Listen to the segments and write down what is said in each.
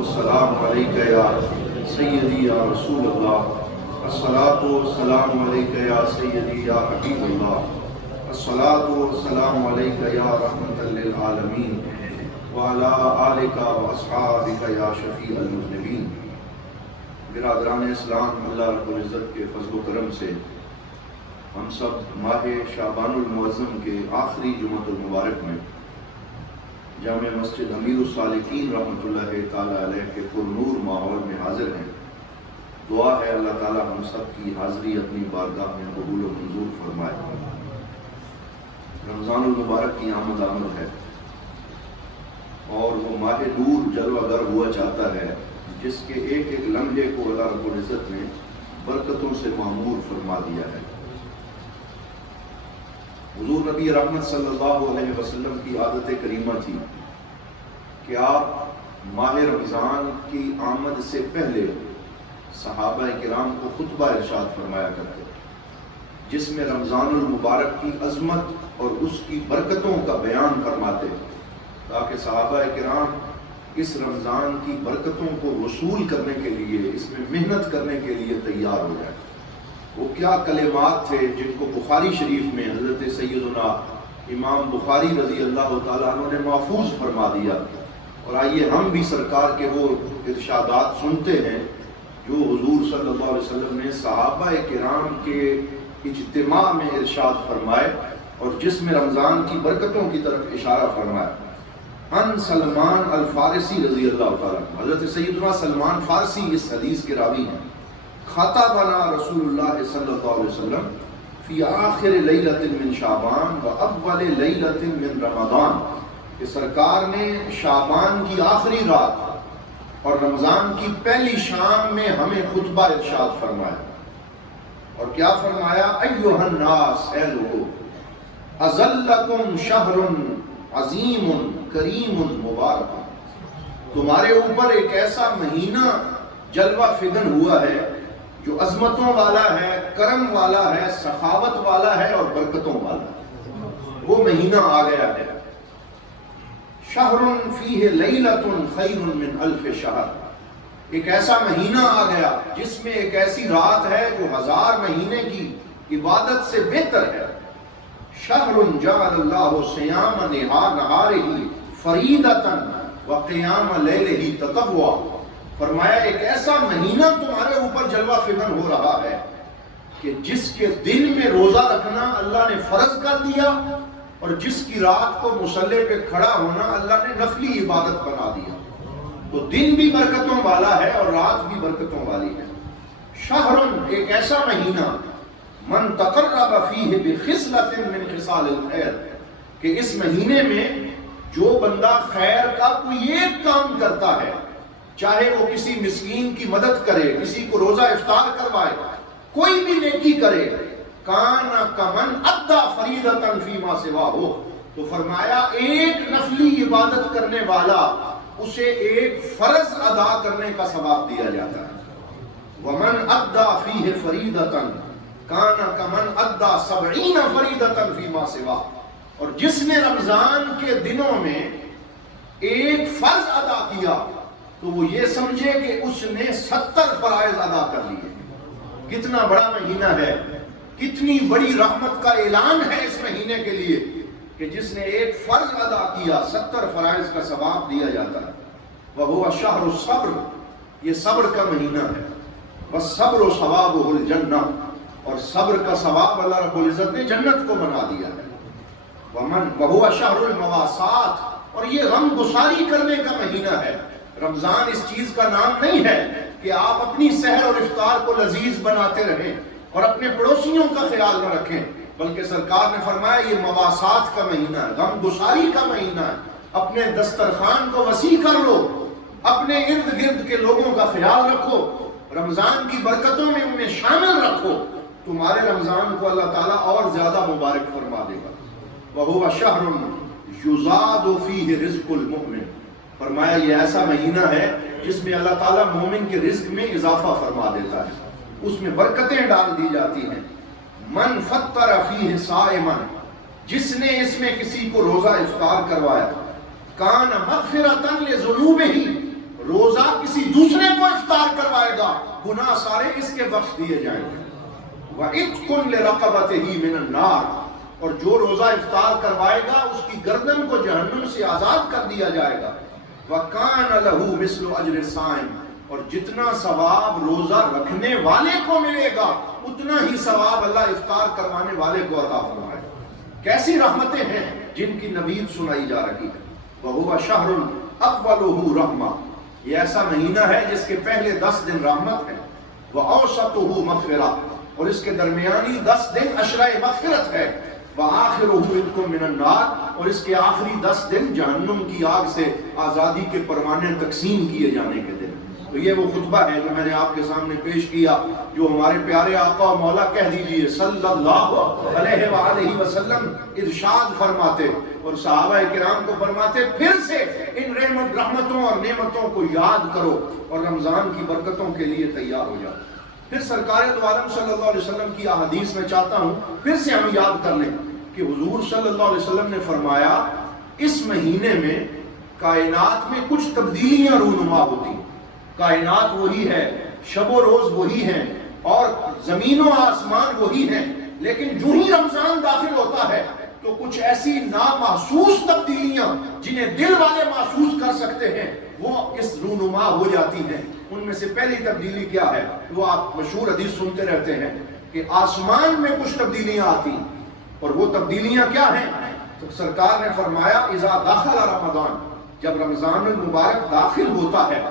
والسلام علیک یا سیدی یا رسول اللہ، الصلاۃ والسلام علیک یا سیدی یا حبیب اللہ، الصلاۃ والسلام علیک یا رحمۃ للعالمین وعلی آلک واصحابک یا شفیع المذنبین۔ برادران اسلام، اللہ رب العزت کے فضل و کرم سے ہم سب ماہ شعبان المعظم کے آخری جمعۃ المبارک میں جامع مسجد امیر الصالحین رحمۃ اللہ تعالیٰ علیہ کے پرنور ماحول میں حاضر ہیں۔ دعا ہے اللہ تعالیٰ ہم سب کی حاضری اپنی بارگاہ میں قبول و منظور فرمائے۔ رمضان المبارک کی آمد ہے اور وہ ماہ نور جلوہ گر ہوا چاہتا ہے، جس کے ایک ایک لمحے کو اللہ رب العزت نے برکتوں سے معمور فرما دیا ہے۔ حضور نبی رحمت صلی اللہ علیہ وسلم کی عادت کریمہ تھی کہ آپ ماہ رمضان کی آمد سے پہلے صحابہ کرام کو خطبہ ارشاد فرمایا کرتے، جس میں رمضان المبارک کی عظمت اور اس کی برکتوں کا بیان فرماتے، تاکہ صحابہ کرام اس رمضان کی برکتوں کو وصول کرنے کے لیے، اس میں محنت کرنے کے لیے تیار ہو جائے۔ وہ کیا کلمات تھے جن کو بخاری شریف میں حضرت سیدنا امام بخاری رضی اللہ تعالیٰ عنہ نے محفوظ فرما دیا۔ اور آئیے ہم بھی سرکار کے وہ ارشادات سنتے ہیں جو حضور صلی اللہ علیہ وسلم نے صحابہ کرام کے اجتماع میں ارشاد فرمائے اور جس میں رمضان کی برکتوں کی طرف اشارہ فرمایا۔ ان سلمان الفارسی رضی اللہ تعالیٰ عنہ، حضرت سیدنا سلمان فارسی اس حدیث کے راوی ہیں۔ خطبنا رسول اللہ صلی اللہ علیہ وسلم فی آخر لیلۃ من شعبان و اول لیلۃ من رمضان، کہ سرکار نے شعبان کی آخری رات اور رمضان کی پہلی شام میں ہمیں خطبہ ارشاد فرمایا۔ اور کیا فرمایا؟ ایھا الناس، اے لوگو، اظلکم شہر عظیم کریم مبارک، تمہارے اوپر ایک ایسا مہینہ جلوہ فگن ہوا ہے جو عظمتوں والا ہے، کرم والا ہے، سخاوت والا ہے اور برکتوں والا ہے۔ وہ مہینہ آ گیا ہے۔ شہر فیہ لیلۃ خیر من الف شہر، ایک ایسا مہینہ آ گیا جس میں ایک ایسی رات ہے جو 1000 مہینے کی عبادت سے بہتر ہے۔ شہر جعل اللہ صیام نہارہ فریضۃ وقیام لیلہ تطوعا، فرمایا ایک ایسا مہینہ تمہارے اوپر جلوہ فگن ہو رہا ہے کہ جس کے دن میں روزہ رکھنا اللہ نے فرض کر دیا اور جس کی رات کو مصلی پہ کھڑا ہونا اللہ نے نفلی عبادت بنا دیا۔ تو دن بھی برکتوں والا ہے اور رات بھی برکتوں والی ہے۔ شہر، ایک ایسا مہینہ، من تقرب فیہ بخصلۃ من خصال الخیر، کہ اس مہینے میں جو بندہ خیر کا کوئی ایک کام کرتا ہے، چاہے وہ کسی مسکین کی مدد کرے، کسی کو روزہ افطار کروائے، کوئی بھی نیکی کرے، کان کمن ادى فریضۃ فیما سواہ، تو فرمایا ایک نفلی عبادت کرنے والا اسے ایک فرض ادا کرنے کا ثواب دیا جاتا ہے۔ ومن ادى فیہ فریضۃ کان کمن ادى 70 فریضۃ فیما سواہ، اور جس نے رمضان کے دنوں میں ایک فرض ادا کیا تو وہ یہ سمجھے کہ اس نے 70 فرائض ادا کر لیے۔ کتنا بڑا مہینہ ہے، کتنی بڑی رحمت کا اعلان ہے اس مہینے کے لیے کہ جس نے ایک فرض ادا کیا 70 فرائض کا ثواب دیا جاتا ہے۔ وَهُوَ شَهْرُ الصَّبْرِ، یہ صبر کا مہینہ ہے۔ وَالصَّبْرُ ثَوَابُهُ الْجَنَّةُ، اور صبر کا ثواب اللہ رب العزت نے جنت کو بنا دیا ہے۔ وَهُوَ شَهْرُ الْمَوَاسَاتِ، اور یہ غم گساری کرنے کا مہینہ ہے۔ رمضان اس چیز کا نام نہیں ہے کہ آپ اپنی سحر اور افطار کو لذیذ بناتے رہیں اور اپنے پڑوسیوں کا خیال نہ رکھیں، بلکہ سرکار نے فرمایا یہ مواسات کا مہینہ ہے، غم گساری کا مہینہ ہے۔ اپنے دسترخوان کو وسیع کر لو، اپنے ارد گرد کے لوگوں کا خیال رکھو، رمضان کی برکتوں میں انہیں شامل رکھو، تمہارے رمضان کو اللہ تعالیٰ اور زیادہ مبارک فرما دے گا۔ وَهُوَ شَهْرٌ يُزَادُ فِيهِ رِزْقُ الْمُؤْمِنِ، فرمایا یہ ایسا مہینہ ہے جس میں اللہ تعالیٰ مومن کے رزق میں اضافہ فرما دیتا ہے، اس میں برکتیں ڈال دی جاتی ہیں۔ من فطر فیہ صائما، جس نے اس میں کسی کو روزہ افطار کروایا، کان مغفرۃ لذنوبہ، روزہ کسی دوسرے کو افطار کروائے گا گناہ سارے اس کے بخش دیے جائیں گے۔ وَعِتْقٌ لِرَقَبَتِهِ مِنَ النَّارِ، اور جو روزہ افطار کروائے گا اس کی گردن کو جہنم سے آزاد کر دیا جائے گا۔ وَكَانَ لَهُ مِثْلُ أَجْرِ الصَّائِمِ، اور جتنا ثواب روزہ رکھنے والے کو ملے گا اتنا ہی ثواب اللہ افطار کروانے والے کو عطا فرمائے گا۔ کیسی رحمتیں ہیں جن کی نوید سنائی جا رہی ہے۔ وَهُوَ شَهْرٌ أَوَّلُهُ رَحْمَةٌ، یہ ایسا مہینہ ہے جس کے پہلے 10 دن رحمت ہے۔ وَأَوْسَطُهُ مَغْفِرَةٌ، اور اس کے درمیانی 10 دن عشرہ مغفرت ہے۔ وَآخِرُهُ عِتْقٌ مِّنَ النَّارِ، اور اس کے آخری 10 دن جہنم کی آگ سے آزادی کے پروانے تقسیم کیے جانے کے دن۔ تو یہ وہ خطبہ ہے جو میں نے آپ کے سامنے پیش کیا، جو ہمارے پیارے آقا و مولا کہہ دیجئے صلی اللہ علیہ وآلہ وسلم ارشاد فرماتے اور صحابہ کرام کو فرماتے، پھر سے ان رحمتوں اور نعمتوں کو یاد کرو اور رمضان کی برکتوں کے لیے تیار ہو جاؤ۔ پھر سرکار دو عالم صلی اللہ علیہ وسلم کی احادیث میں چاہتا ہوں پھر سے ہم یاد کر لیں کہ حضور صلی اللہ علیہ وسلم نے فرمایا اس مہینے میں کائنات میں کچھ تبدیلیاں رونما ہوتی ہیں۔ کائنات وہی ہے، شب و روز وہی ہیں، اور زمین و آسمان وہی ہیں، لیکن جو ہی رمضان داخل ہوتا ہے تو کچھ ایسی نامحسوس تبدیلیاں جنہیں دل والے محسوس کر سکتے ہیں وہ اس رونما ہو جاتی ہیں۔ ان میں سے پہلی تبدیلی کیا ہے؟ وہ آپ مشہور حدیث سنتے رہتے ہیں کہ آسمان میں کچھ تبدیلیاں آتی ہیں، اور وہ تبدیلیاں کیا ہیں؟ تو سرکار نے فرمایا اذا دخل رمضان، جب رمضان المبارک داخل ہوتا ہے،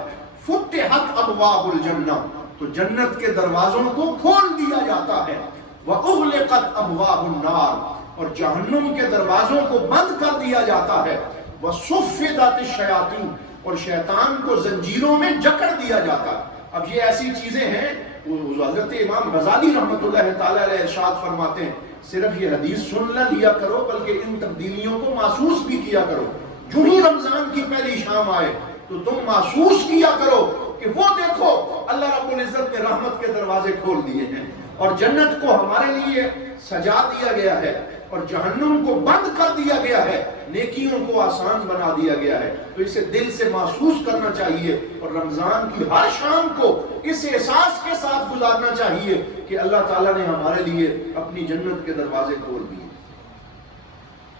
فتحت ابواب الجنہ، تو جنت کے دروازوں کو کھول دیا جاتا ہے، واغلقت ابواب النار، اور جہنم کے دروازوں کو بند کر دیا جاتا ہے، وصفدت الشیاطین، اور شیطان کو زنجیروں میں جکڑ دیا جاتا ہے۔ اب یہ ایسی چیزیں ہیں، حضرت امام غزالی رحمۃ اللہ تعالی علیہ ارشاد فرماتے ہیں صرف یہ حدیث سن نہ لیا کرو بلکہ ان تبدیلیوں کو محسوس بھی کیا کرو۔ جو ہی رمضان کی پہلی شام آئے تو تم محسوس کیا کرو کہ وہ دیکھو اللہ رب العزت نے رحمت کے دروازے کھول دیے ہیں، اور جنت کو ہمارے لیے سجا دیا گیا ہے، اور جہنم کو بند کر دیا گیا ہے، نیکیوں کو آسان بنا دیا گیا ہے۔ تو اسے دل سے محسوس کرنا چاہیے، اور رمضان کی ہر شام کو اس احساس کے ساتھ گزارنا چاہیے کہ اللہ تعالیٰ نے ہمارے لیے اپنی جنت کے دروازے کھول دیے۔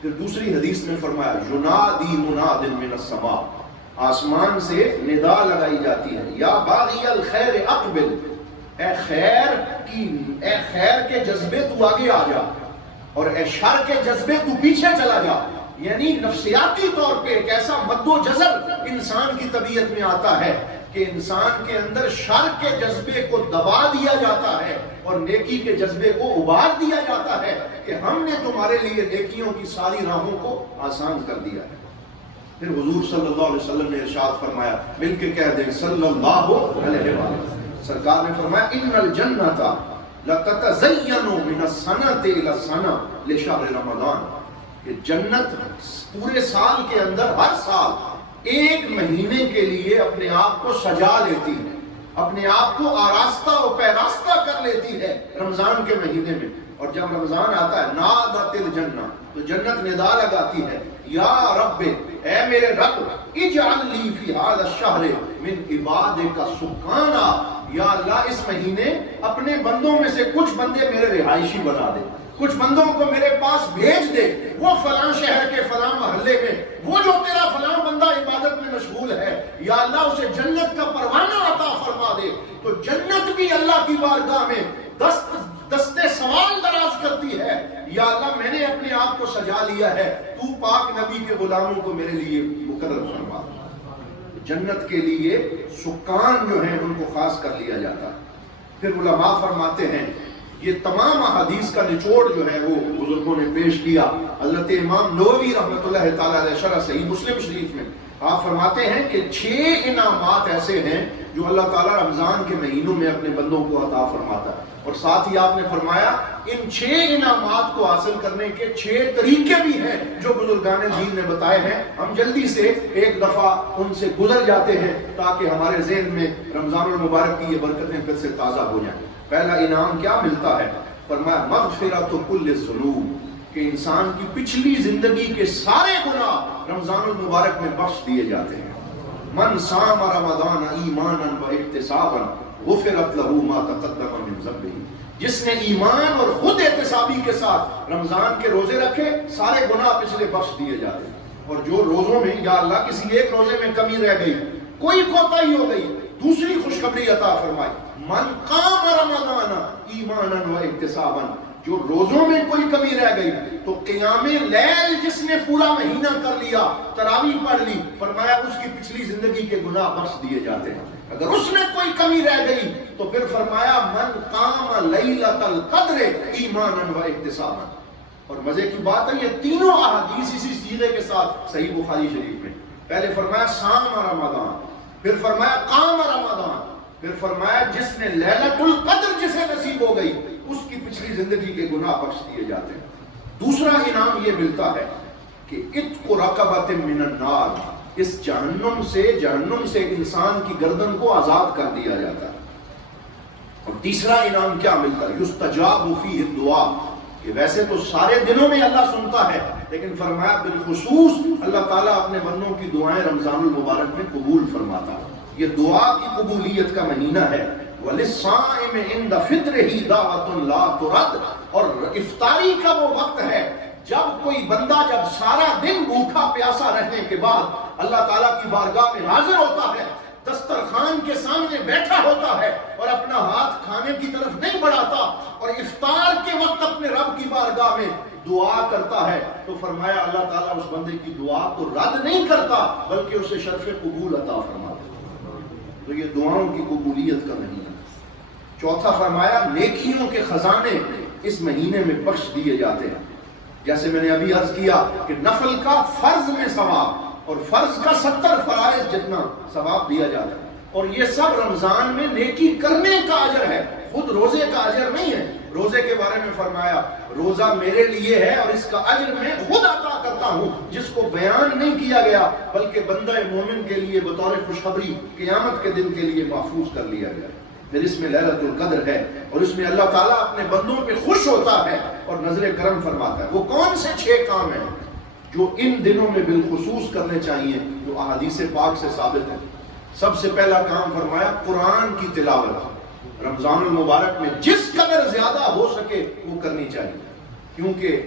پھر دوسری حدیث میں فرمایا ینادی مناد من السماء، آسمان سے ندا لگائی جاتی ہے، یا باغی الخیر اقبل، اے خیر کے جذبے تو آگے آ جا، اور اے شر کے جذبے تو پیچھے چلا جا۔ یعنی نفسیاتی طور پہ ایک ایسا مد و جزر انسان کی طبیعت میں آتا ہے کہ انسان کے اندر شر کے جذبے کو دبا دیا جاتا ہے اور نیکی کے جذبے کو ابھار دیا جاتا ہے کہ ہم نے تمہارے لیے نیکیوں کی ساری راہوں کو آسان کر دیا ہے۔ پھر حضور صلی اللہ علیہ وسلم نے ارشاد فرمایا، مل کے کہہ دیں صلی اللہ علیہ وسلم، سرکار نے فرمایا ان الجنۃ لتتزین من السنۃ الی السنۃ لشہر رمضان، کہ جنت پورے سال کے اندر ہر سال ایک مہینے کے لیے اپنے آپ کو سجا لیتی ہے، اپنے آپ کو آراستہ و پیراستہ کر لیتی ہے رمضان کے مہینے میں۔ اور جب رمضان آتا ہے نادت الجنہ، تو جنت ندا لگاتی ہے، یا رب، اے میرے رب، اجعل لی فی ھذا الشہر من عبادک سکانا، یا اللہ اس مہینے اپنے بندوں میں سے کچھ بندے میرے رہائشی بنا دے، کچھ بندوں کو میرے پاس بھیج دے، وہ فلاں شہر کے فلاں محلے میں، وہ جو تیرا فلاں بندہ عبادت میں مشغول ہے، یا اللہ اسے جنت کا پروانہ عطا فرما دے۔ تو جنت بھی اللہ کی بارگاہ میں دستے سوال دراز کرتی ہے، یا اللہ میں نے اپنے آپ کو سجا لیا ہے، تو پاک نبی کے غلاموں کو میرے لیے مقرر فرما۔ جنت کے لیے سکان جو ہیں ان کو خاص کر لیا جاتا ہے۔ پھر علماء فرماتے ہیں یہ تمام احادیث کا نچوڑ جو ہے وہ بزرگوں نے پیش کیا۔ حضرت امام نووی رحمۃ اللہ تعالی علیہ شرح صحیح مسلم شریف میں آپ فرماتے ہیں کہ 6 انعامات ایسے ہیں جو اللہ تعالیٰ رمضان کے مہینوں میں اپنے بندوں کو عطا فرماتا ہے، اور ساتھ ہی آپ نے فرمایا ان 6 انعامات کو حاصل کرنے کے 6 طریقے بھی ہیں جو بزرگان دین نے بتائے ہیں۔ ہم جلدی سے ایک دفعہ ان سے گزر جاتے ہیں تاکہ ہمارے ذہن میں رمضان المبارک کی یہ برکتیں پھر سے تازہ ہو جائیں۔ پہلا انعام کیا ملتا ہے؟ فرمایا مغفرۃ کل الذنوب، کہ انسان کی پچھلی زندگی کے سارے گناہ رمضان المبارک میں بخش دیے جاتے ہیں۔ من صام رمضان ایمانا احتسابا غفرت لہ ما تقدم من ذنبہ. جس نے ایمان اور خود احتسابی کے ساتھ رمضان کے روزے رکھے سارے گناہ پچھلے بخش دیے جاتے ہیں. اور جو روزوں میں یا اللہ کسی ایک روزے میں کمی رہ گئی, کوئی کوتاہی ہو گئی, دوسری خوشخبری عطا فرمائی, من قام رمضان ایمانا و احتسابا, جو روزوں میں کوئی کمی رہ گئی تو قیام لیل جس نے پورا مہینہ کر لیا, تراویح پڑھ لی, فرمایا اس کی پچھلی زندگی کے گناہ بخش دیے جاتے ہیں. اگر اس میں کوئی کمی رہ گئی تو پھر فرمایا من قام لیلۃ القدر ایمانا و احتسابا. اور مزے کی بات ہے یہ تینوں احادیث اسی سیغے کے ساتھ صحیح بخاری شریف میں. پہلے فرمایا صام رمضان, پھر فرمایا قام رمضان, پھر فرمایا جس نے لیلۃ القدر جسے نصیب ہو گئی اس کی پچھلی زندگی کے گناہ بخش دیے جاتے ہیں. دوسرا انعام یہ ملتا ہے کہ عتق رقبۃ من النار, اس جہنم سے انسان کی گردن کو آزاد کر دیا جاتا ہے. اور تیسرا انعام کیا ملتا ہے؟ یستجاب فیہ الدعاء, کہ ویسے تو سارے دنوں میں اللہ سنتا ہے لیکن فرمایا بالخصوص اللہ تعالیٰ اپنے بندوں کی دعائیں رمضان المبارک میں قبول فرماتا ہے. یہ دعا کی قبولیت کا مہینہ ہے. وَلِلصَّائِمِ عِنْدَ فِطْرِهِ دَعْوَةٌ لَا تُرَدْ, اور افطاری کا وہ وقت ہے جب کوئی بندہ جب سارا دن بھوکا پیاسا رہنے کے بعد اللہ تعالیٰ کی بارگاہ میں حاضر ہوتا ہے, دسترخوان کے سامنے بیٹھا ہوتا ہے اور اپنا ہاتھ کھانے کی طرف نہیں بڑھاتا اور افطار کے وقت اپنے رب کی بارگاہ میں دعا کرتا ہے, تو فرمایا اللہ تعالیٰ اس بندے کی دعا کو رد نہیں کرتا بلکہ اسے شرف قبول عطا فرماتا ہے. تو یہ دعاؤں کی قبولیت کا مہینہ. چوتھا فرمایا نیکیوں کے خزانے اس مہینے میں بخش دیے جاتے ہیں. جیسے میں نے ابھی عرض کیا کہ نفل کا فرض میں ثواب اور فرض کا 70 فرائض جتنا ثواب دیا جاتا ہے, اور یہ سب رمضان میں نیکی کرنے کا اجر ہے, خود روزے کا اجر نہیں ہے. روزے کے بارے میں فرمایا روزہ میرے لیے ہے اور اس کا اجر میں خود عطا کرتا ہوں, جس کو بیان نہیں کیا گیا بلکہ بندہ مومن کے لیے بطور خوشخبری قیامت کے دن کے لیے محفوظ کر لیا گیا. پھر اس میں لیلۃ القدر ہے اور اس میں اللہ تعالیٰ اپنے بندوں پہ خوش ہوتا ہے اور نظر کرم فرماتا ہے. وہ کون سے 6 کام ہیں جو ان دنوں میں بالخصوص کرنے چاہیے جو احادیث پاک سے ثابت ہے؟ سب سے پہلا کام فرمایا قرآن کی تلاوت. رمضان المبارک میں جس قدر زیادہ ہو سکے وہ کرنی چاہیے, کیونکہ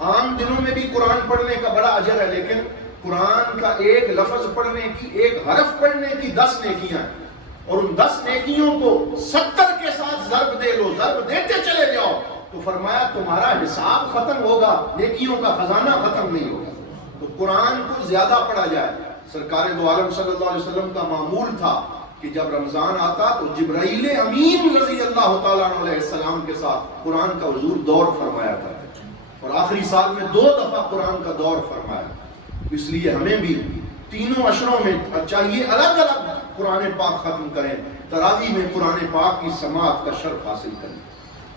عام دنوں میں بھی قرآن پڑھنے کا بڑا اجر ہے, لیکن قرآن کا ایک لفظ پڑھنے کی, ایک حرف پڑھنے کی 10 نیکیاں ہیں, اور ان 10 نیکیوں کو 70 کے ساتھ ضرب دے لو, ضرب دیتے چلے جاؤ, تو فرمایا تمہارا حساب ختم ہوگا, نیکیوں کا خزانہ ختم نہیں ہوگا. تو قرآن کو زیادہ پڑھا جائے. سرکار دو عالم صلی اللہ علیہ وسلم کا معمول تھا کہ جب رمضان آتا تو جبرائیل امین رضی اللہ تعالیٰ عنہ علیہ السلام کے ساتھ قرآن کا حضور دور فرمایا کرتے, اور آخری سال میں 2 دفعہ قرآن کا دور فرمایا. اس لیے ہمیں بھی تینوں عشروں میں چاہیے الگ الگ قرآن پاک ختم کریں, تراویح میں قرآن پاک کی سماعت کا شرف حاصل کریں.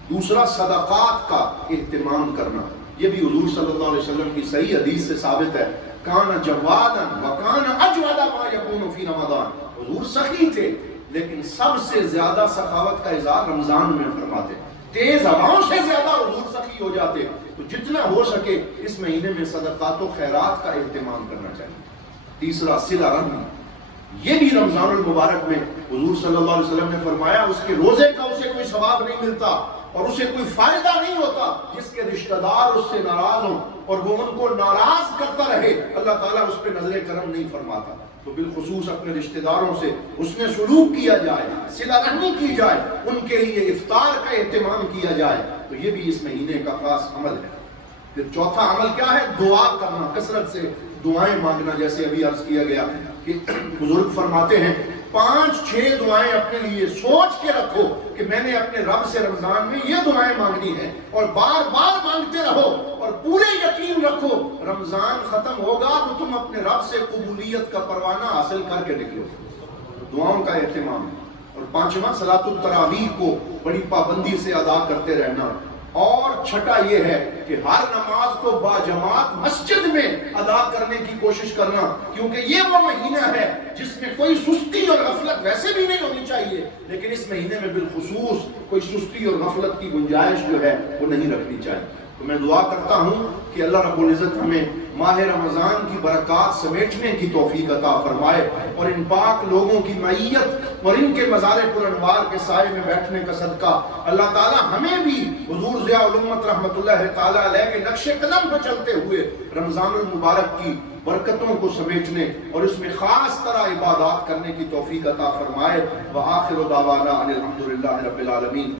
دوسرا صدقات کا اہتمام کرنا. یہ بھی حضور صلی اللہ علیہ وسلم کی صحیح حدیث سے ثابت ہے, کان جوادا وکان اجود ما یکون فی رمضان. حضور سخی تھے لیکن سب سے زیادہ سخاوت کا اظہار رمضان میں فرماتے, تیز ہواؤں سے زیادہ حضور سخی ہو جاتے. تو جتنا ہو سکے اس مہینے میں صدقات و خیرات کا اہتمام کرنا چاہیے. تیسرا صلہ رحمی. یہ بھی رمضان المبارک میں حضور صلی اللہ علیہ وسلم نے فرمایا اس کے روزے کا اسے کوئی ثواب نہیں ملتا اور اسے کوئی فائدہ نہیں ہوتا جس کے رشتہ دار اس سے ناراض ہوں اور وہ ان کو ناراض کرتا رہے, اللہ تعالیٰ اس پہ نظر کرم نہیں فرماتا. تو بالخصوص اپنے رشتہ داروں سے حسن سلوک کیا جائے, صلہ رحمی کی جائے, ان کے لیے افطار کا اہتمام کیا جائے. تو یہ بھی اس مہینے کا خاص عمل ہے. پھر چوتھا عمل کیا ہے؟ دعا کرنا, کثرت سے دعائیں مانگنا. جیسے ابھی عرض کیا گیا کہ بزرگ فرماتے ہیں 5-6 دعائیں اپنے لیے سوچ کے رکھو کہ میں نے اپنے رب سے رمضان میں یہ دعائیں مانگنی ہیں, اور بار بار مانگتے رہو اور پورے یقین رکھو رمضان ختم ہوگا تو تم اپنے رب سے قبولیت کا پروانہ حاصل کر کے نکلو. دعاؤں کا اہتمام. اور 5واں صلاۃ التراویح کو بڑی پابندی سے ادا کرتے رہنا. اور چھٹا یہ ہے کہ ہر نماز کو باجماعت مسجد میں ادا کرنے کی کوشش کرنا, کیونکہ یہ وہ مہینہ ہے جس میں کوئی سستی اور غفلت ویسے بھی نہیں ہونی چاہیے, لیکن اس مہینے میں بالخصوص کوئی سستی اور غفلت کی گنجائش جو ہے وہ نہیں رکھنی چاہیے. تو میں دعا کرتا ہوں کہ اللہ رب العزت ہمیں ماہ رمضان کی برکات سمیٹنے کی توفیق عطا فرمائے، اور ان پاک لوگوں کی معیت اور ان کے مزار پر انوار کے سائے میں بیٹھنے کا صدقہ اللہ تعالی ہمیں بھی حضور ضیاء الامت رحمۃ اللہ تعالی علیہ کے نقش قدم پر چلتے ہوئے رمضان المبارک کی برکتوں کو سمیٹنے اور اس میں خاص طرح عبادات کرنے کی توفیق عطا فرمائے۔ وآخر دعوانا ان الحمد للہ رب العالمین۔